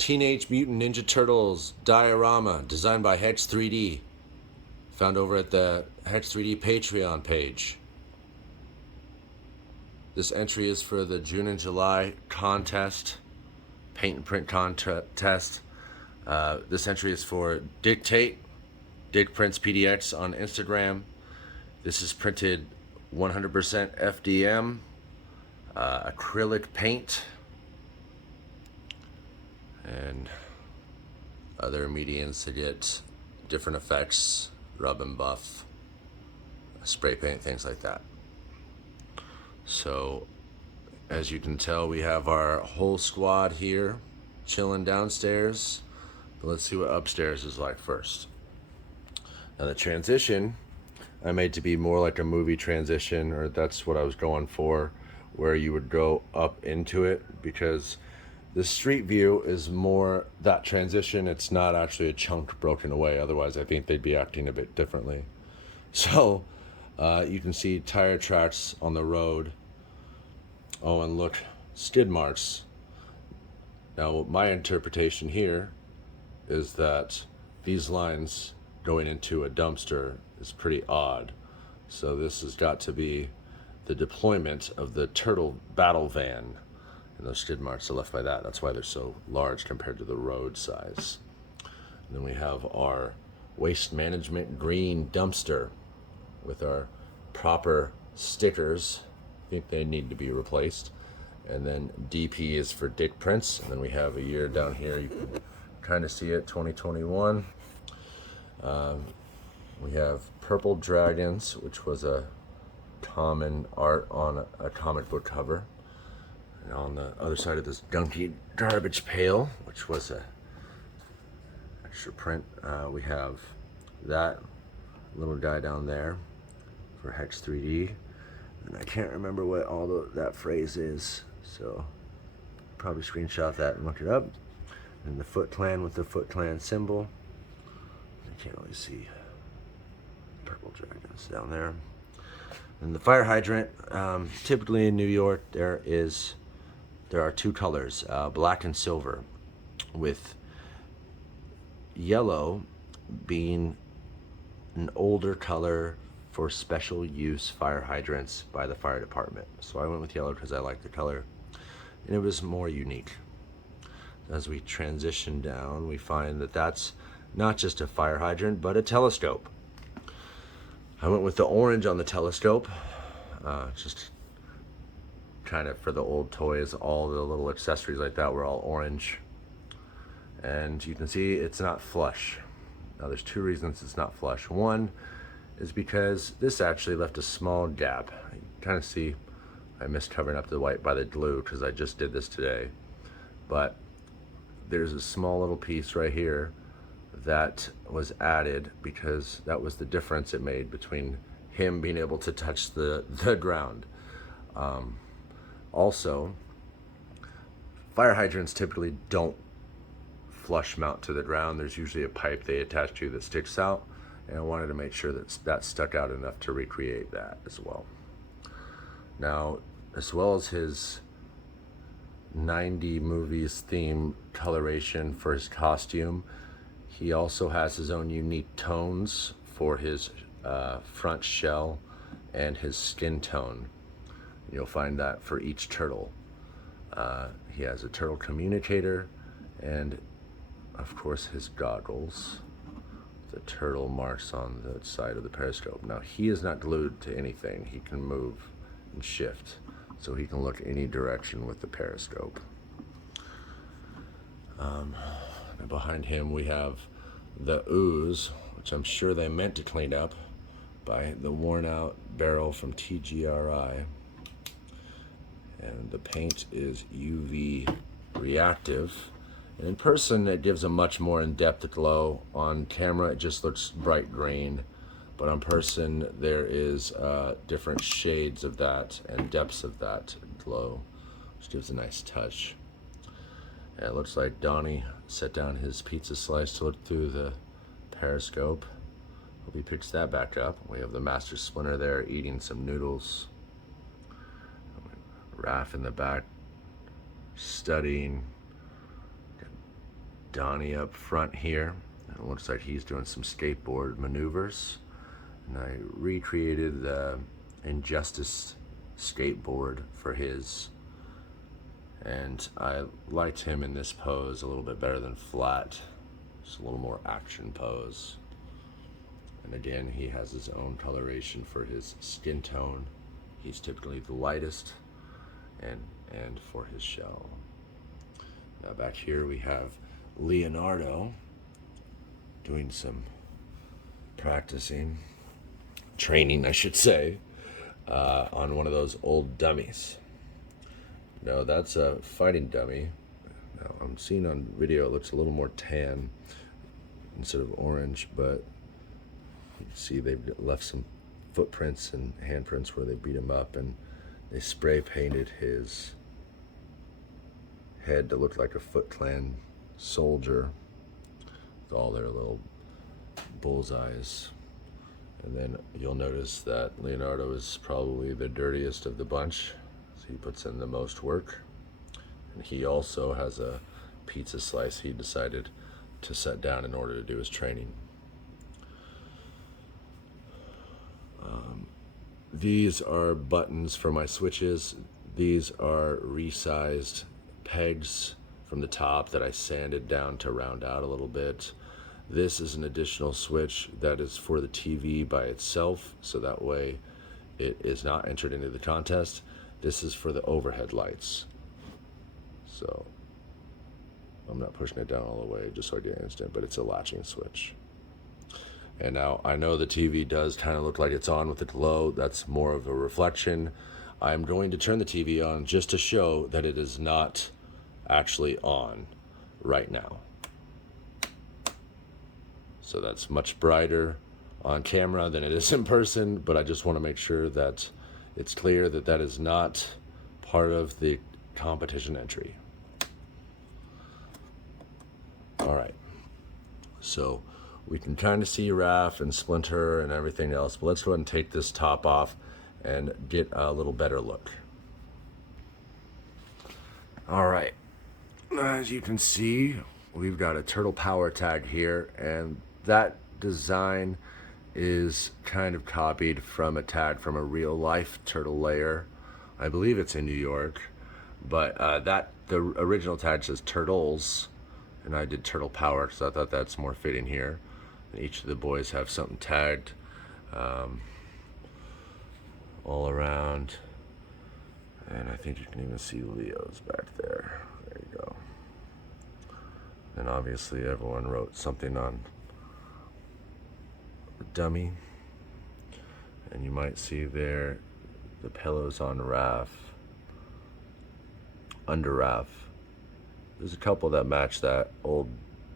Teenage Mutant Ninja Turtles diorama designed by Hex3D. Found over at the Hex3D Patreon page. This entry is for the June and July contest, paint and print contest. This entry is for Dick Tate, DickPrintsPDX on Instagram. This is printed 100% FDM, acrylic paint, and other mediums to get different effects, rub and buff, spray paint, things like that. So, as you can tell, we have our whole squad here chilling downstairs. But let's see what upstairs is like first. Now the transition I made to be more like a movie transition, or that's what I was going for, where you would go up into it, because the street view is more that transition. It's not actually a chunk broken away. Otherwise, I think they'd be acting a bit differently. So you can see tire tracks on the road. Oh, and look, skid marks. Now, my interpretation here is that these lines going into a dumpster is pretty odd. So this has got to be the deployment of the turtle battle van. And those skid marks are left by that. That's why they're so large compared to the road size. And then we have our waste management green dumpster with our proper stickers. I think they need to be replaced. And then DP is for Dick Prints. And then we have a year down here. You can kind of see it, 2021. We have Purple Dragons, which was a common art on a comic book cover. And on the other side of this gunky garbage pail, which was a extra print, we have that little guy down there for Hex3D. And I can't remember what all that phrase is, so probably screenshot that and look it up. And the Foot Clan with the Foot Clan symbol. I can't really see Purple Dragons down there. And the fire hydrant, typically in New York, there are two colors, black and silver, with yellow being an older color for special use fire hydrants by the fire department. So I went with yellow because I like the color, and it was more unique. As we transition down, we find that that's not just a fire hydrant, but a telescope. I went with the orange on the telescope, just kind of for the old toys. All the little accessories like that were all orange. And you can see it's not flush. Now there's two reasons it's not flush. One is because this actually left a small gap. You kind of see I missed covering up the white by the glue because I just did this today. But there's a small little piece right here that was added because that was the difference it made between him being able to touch the ground. Also, fire hydrants typically don't flush mount to the ground. There's usually a pipe they attach to that sticks out, and I wanted to make sure that stuck out enough to recreate that as well. Now, as well as his 90 movies theme coloration for his costume, he also has his own unique tones for his front shell and his skin tone. You'll find that for each turtle. He has a turtle communicator and, of course, his goggles. The turtle marks on the side of the periscope. Now, he is not glued to anything. He can move and shift, so he can look any direction with the periscope. And behind him we have the ooze, which I'm sure they meant to clean up, by the worn out barrel from TGRI. And the paint is UV reactive. And in person it gives a much more in-depth glow. On camera it just looks bright green, but on person there is different shades of that and depths of that glow, which gives a nice touch. And it looks like Donnie set down his pizza slice to look through the periscope. Hope he picks that back up. We have the Master Splinter there eating some noodles. Raph in the back studying. Donnie up front here. It looks like he's doing some skateboard maneuvers. And I recreated the Injustice skateboard for his. And I liked him in this pose a little bit better than flat. Just a little more action pose. And again, he has his own coloration for his skin tone. He's typically the lightest, and for his shell. Now back here we have Leonardo doing some training I should say, on one of those old dummies. Now that's a fighting dummy. Now I'm seeing on video it looks a little more tan instead of orange, but you can see they've left some footprints and handprints where they beat him up, and they spray painted his head to look like a Foot Clan soldier with all their little bullseyes. And then you'll notice that Leonardo is probably the dirtiest of the bunch, so he puts in the most work. And he also has a pizza slice he decided to set down in order to do his training. These are buttons for my switches. These are resized pegs from the top that I sanded down to round out a little bit. This is an additional switch that is for the TV by itself, so that way it is not entered into the contest. This is for the overhead lights. So I'm not pushing it down all the way just so I get instant, but it's a latching switch. And now I know the TV does kind of look like it's on with the glow. That's more of a reflection. I'm going to turn the TV on just to show that it is not actually on right now. So that's much brighter on camera than it is in person, but I just want to make sure that it's clear that that is not part of the competition entry. All right, so we can kind of see Raph and Splinter and everything else, but let's go ahead and take this top off and get a little better look. All right, as you can see, we've got a turtle power tag here, and that design is kind of copied from a tag from a real life turtle lair. I believe it's in New York, but the original tag says turtles, and I did turtle power because I thought that's more fitting here. And each of the boys have something tagged all around, and I think you can even see Leo's back there. There you go. And obviously everyone wrote something on the dummy, and you might see there the pillows on Raph, under Raph. There's a couple that match that old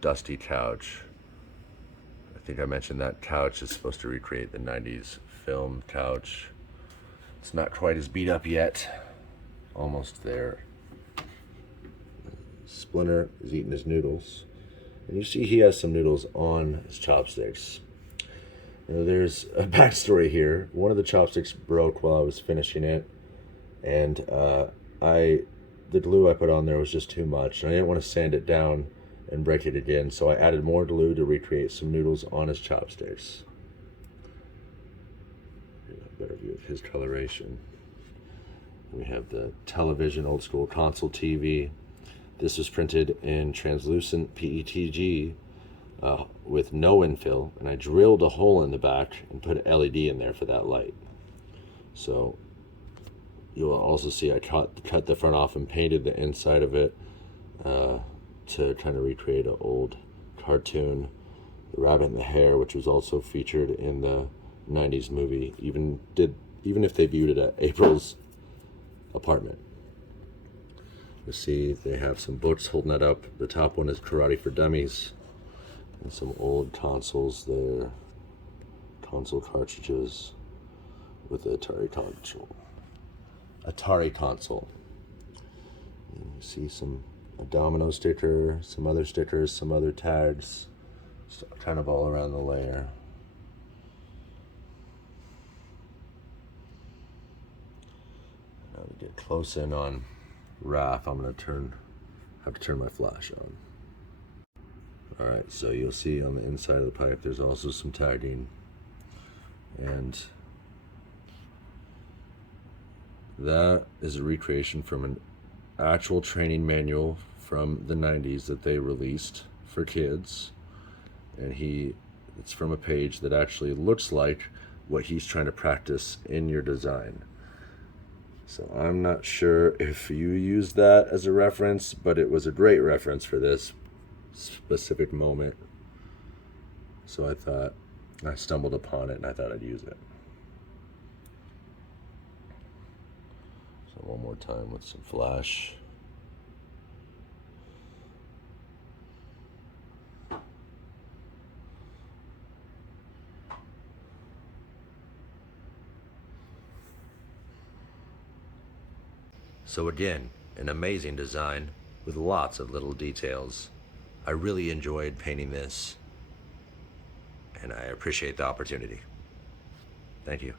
dusty couch. I think I mentioned that couch is supposed to recreate the 90s film couch. It's not quite as beat up yet. Almost there. Splinter is eating his noodles. And you see he has some noodles on his chopsticks. Now, there's a backstory here. One of the chopsticks broke while I was finishing it, and the glue I put on there was just too much, and I didn't want to sand it down and break it again, so I added more glue to recreate some noodles on his chopsticks. A better view of his coloration. We have the television, old school console TV. This was printed in translucent PETG with no infill, and I drilled a hole in the back and put an LED in there for that light. So you'll also see I cut the front off and painted the inside of it to kind of recreate an old cartoon, The Rabbit and the Hare, which was also featured in the 90s movie, even if they viewed it at April's apartment. You see they have some books holding that up. The top one is Karate for Dummies, and some old consoles there, console cartridges with the Atari console. And you see a domino sticker, some other stickers, some other tags, just kind of all around the layer. Now we get close in on Raph. I'm gonna have to turn my flash on. Alright, so you'll see on the inside of the pipe there's also some tagging, and that is a recreation from an actual training manual from the 90s that they released for kids, and it's from a page that actually looks like what he's trying to practice in your design. So I'm not sure if you use that as a reference, but it was a great reference for this specific moment. So I stumbled upon it and I thought I'd use it. So one more time with some flash. So again, an amazing design with lots of little details. I really enjoyed painting this, and I appreciate the opportunity. Thank you.